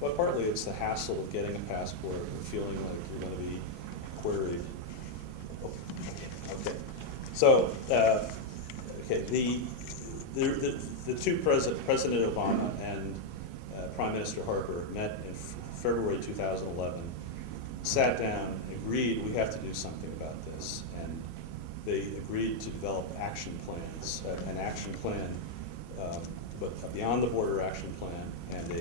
but partly it's the hassle of getting a passport and feeling like you're going to be queried. Okay, so, the two President Obama and Prime Minister Harper met in February 2011 sat down, agreed we have to do something about this, and they agreed to develop action plans, an action plan, but beyond the border action plan, and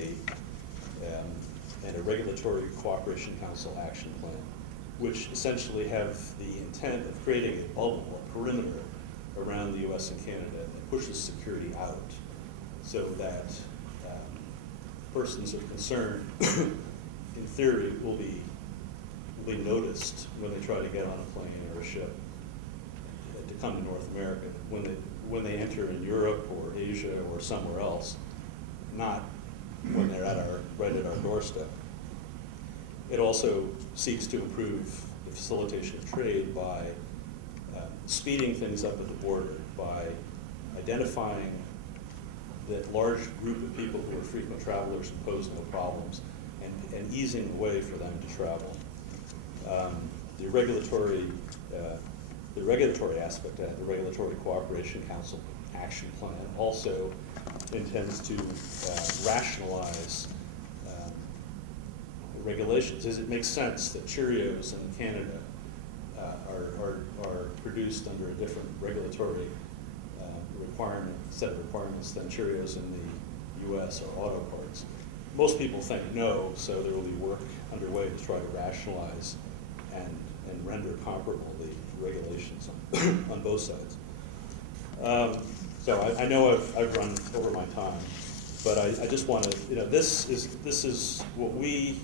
a regulatory cooperation council action plan, which essentially have the intent of creating a bubble, a perimeter around the U.S. and Canada that pushes security out, so that persons of concern, in theory, will be noticed when they try to get on a plane or a ship to come to North America. When they enter in Europe or Asia or somewhere else, not when they're right at our doorstep. It also seeks to improve the facilitation of trade by speeding things up at the border, by identifying that large group of people who are frequent travelers and pose no problems, and easing the way for them to travel. The regulatory aspect of that, the Regulatory Cooperation Council Action Plan, also intends to rationalize regulations. Does it make sense that Cheerios in Canada are produced under a different regulatory set of requirements than Cheerios in the U.S. or auto parts? Most people think no, so there will be work underway to try to rationalize and render comparable the regulations on both sides. So I know I've run over my time, but I just want to, this is what we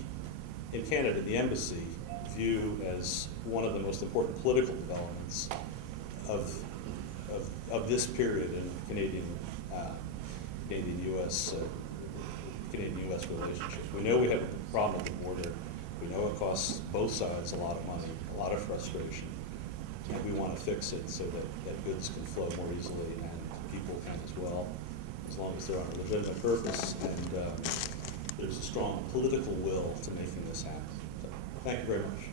in Canada, the embassy, view as one of the most important political developments of this period in Canadian-U.S. relationships. We know we have a problem at the border. We know it costs both sides a lot of money, a lot of frustration, and we want to fix it so that goods can flow more easily and people can as well, as long as they're on a legitimate purpose and there's a strong political will to making this happen. So, thank you very much.